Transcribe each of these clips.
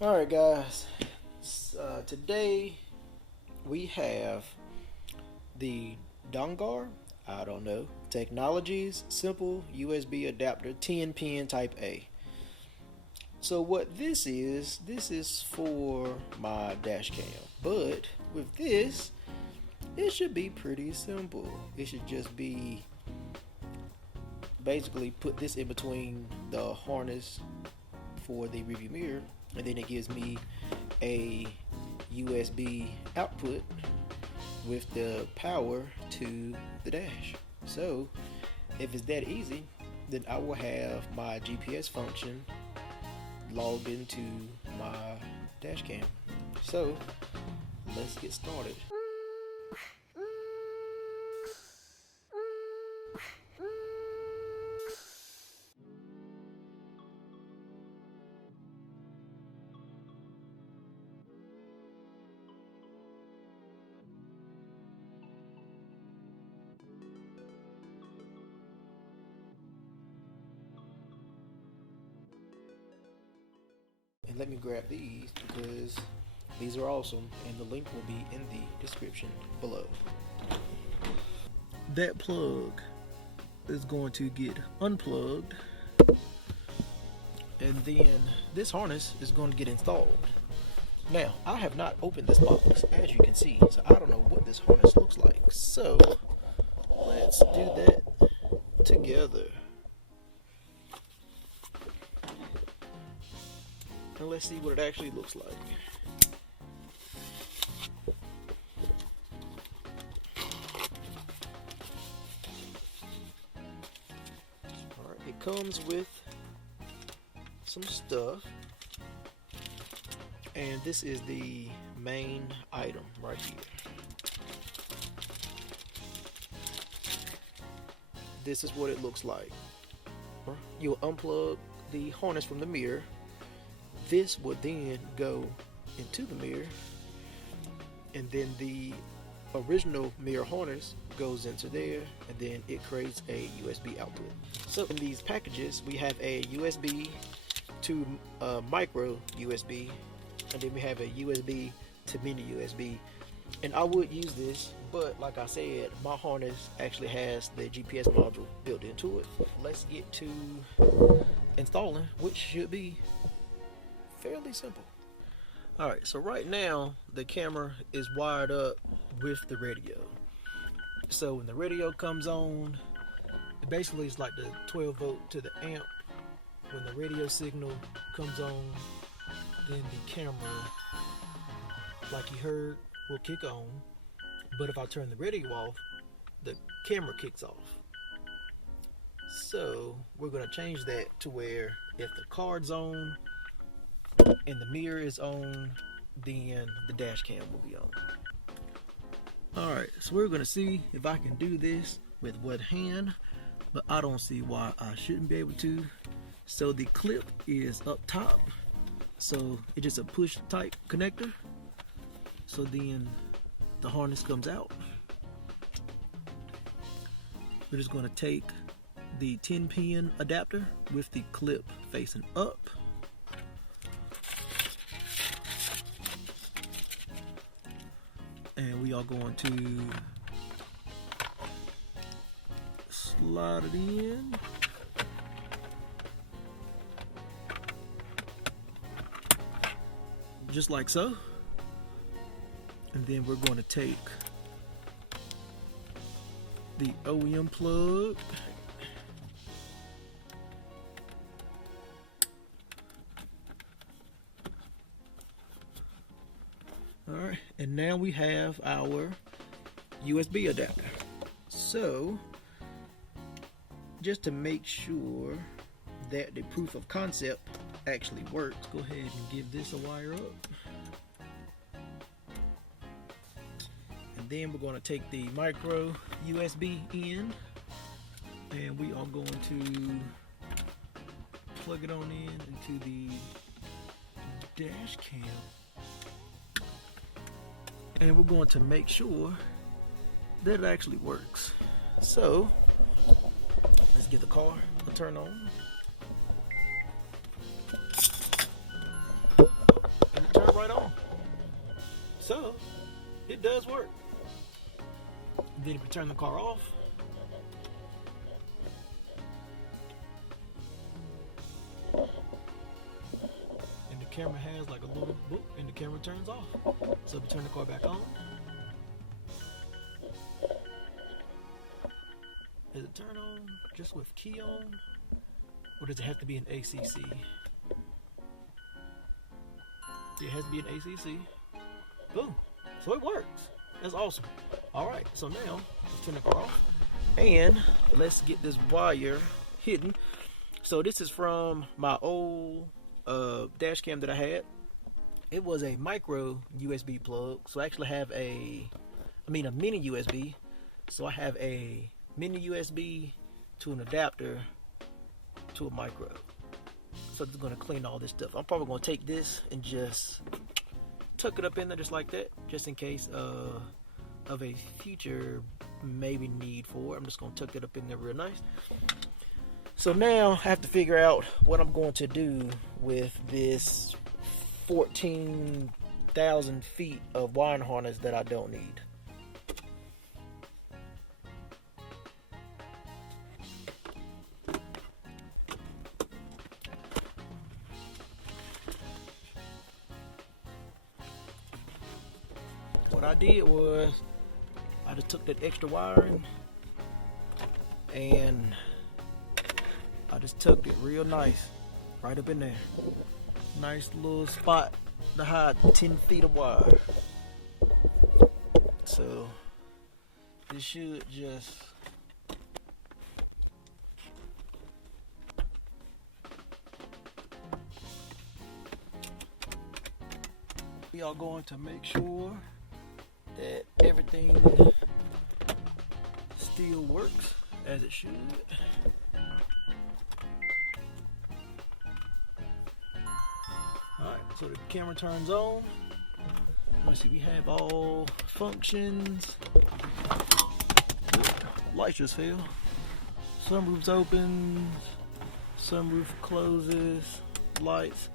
Alright guys, today we have the Dongar, I don't know, Technologies SimpleUSB Adapter 10 pin type A. So what this is for my dash cam, but with this it should be pretty simple. It should just be basically put this in between the harness for the review mirror, and then it gives me a USB output with the power to the dash. So if it's that easy, then I will have my GPS function logged into my dash cam. So let's get started. And let me grab these because these are awesome, and the link will be in the description below. That plug is going to get unplugged, and then this harness is going to get installed. Now, I have not opened this box, as you can see, so I don't know what this harness looks like. So let's do that together. And let's see what it actually looks like. Alright, it comes with some stuff. And this is the main item right here. This is what it looks like. You'll unplug the harness from the mirror. This would then go into the mirror, and then the original mirror harness goes into there, and then it creates a USB output. So in these packages we have a USB to micro USB, and then we have a USB to mini USB. And I would use this, but like I said, my harness actually has the GPS module built into it. Let's get to installing, which should be fairly simple. Alright, so right now the camera is wired up with the radio. So when the radio comes on, it basically is like the 12 volt to the amp. When the radio signal comes on, then the camera, like you heard, will kick on. But if I turn the radio off, the camera kicks off. So we're going to change that to where if the card's on and the mirror is on, then the dash cam will be on. Alright, so we're going to see if I can do this with one hand, but I don't see why I shouldn't be able to. So the clip is up top, so it's just a push type connector. So then the harness comes out. We're just going to take the 10 pin adapter with the clip facing up. And we are going to slide it in. Just like so. And then we're going to take the OEM plug. Alright, and now we have our USB adapter. So, just to make sure that the proof of concept actually works, go ahead and give this a wire up. And then we're going to take the micro USB in, and we are going to plug it on in into the dash cam. And we're going to make sure that it actually works. So let's get the car to turn on. right on. So it does work. Then if you turn the car off, and the camera has like a little boop, and the camera turns off. So if you turn the car back on, does it turn on just with key on, or does it have to be an ACC? It has to be an ACC. Boom. So it works. That's awesome. Alright, so now let's turn the car off. And let's get this wire hidden. So this is from my old dash cam that I had. It was a micro USB plug. So I actually have a mini USB. So I have a mini USB to an adapter to a micro. So it's going to clean all this stuff. I'm probably going to take this and just tuck it up in there just like that, just in case of a future maybe need for it. I'm just going to tuck it up in there real nice. So now I have to figure out what I'm going to do with this 14,000 feet of wiring harness that I don't need. What I did was I just took that extra wiring and I just tucked it real nice right up in there. Nice little spot to hide 10 feet of wire. So this should just we are going to make sure that everything still works as it should. Alright, so the camera turns on. Let's see, we have all functions. Lights just fell. Sunroof's open, sunroof closes, lights.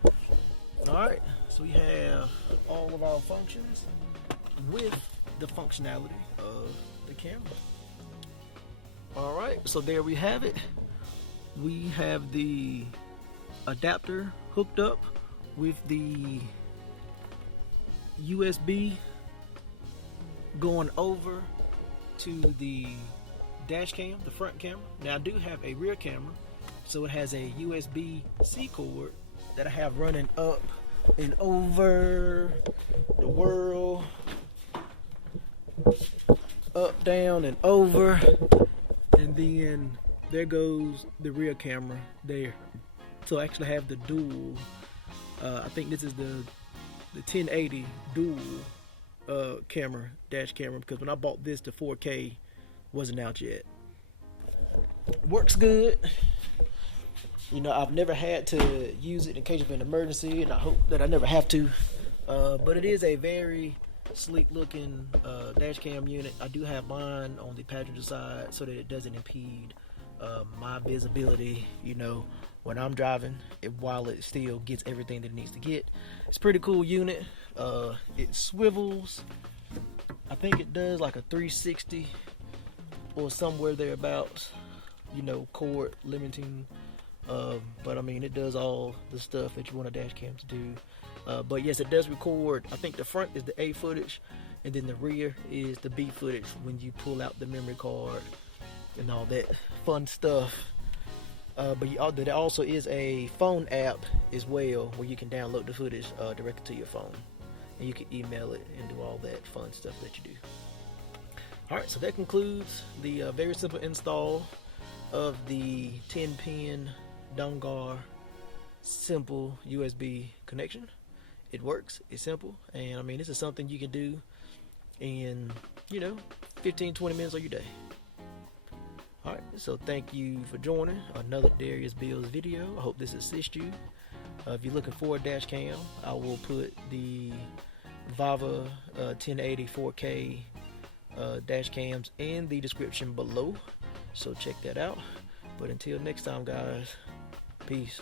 Alright, so we have all of our functions with the functionality of the camera. Alright, so there we have it. We have the adapter hooked up with the USB going over to the dash cam, the front camera. Now I do have a rear camera, so it has a USB-C cord that I have running up and over the world, up, down, and over, and then there goes the rear camera there. So I actually have the dual, I think this is the 1080 dual camera, dash camera, because when I bought this, the 4K wasn't out yet. Works good. You know, I've never had to use it in case of an emergency, and I hope that I never have to. But it is a very sleek looking dash cam unit. I do have mine on the passenger side so that it doesn't impede my visibility, you know, when I'm driving, while it still gets everything that it needs to get. It's a pretty cool unit. It swivels. I think it does like a 360 or somewhere thereabouts, you know, cord limiting. But I mean, it does all the stuff that you want a dash cam to do. But yes, it does record. I think the front is the A footage, and then the rear is the B footage when you pull out the memory card and all that fun stuff. But there also is a phone app as well where you can download the footage directly to your phone, and you can email it and do all that fun stuff that you do. Alright, so that concludes the very simple install of the 10-pin Dongar simple USB connection. It works, it's simple, and I mean, this is something you can do in, you know, 15-20 minutes of your day. Alright, so thank you for joining another Darius Builds video. I hope this assists you. If you're looking for a dash cam, I will put the VAVA 1080 4K dash cams in the description below, so check that out. But until next time, guys, peace.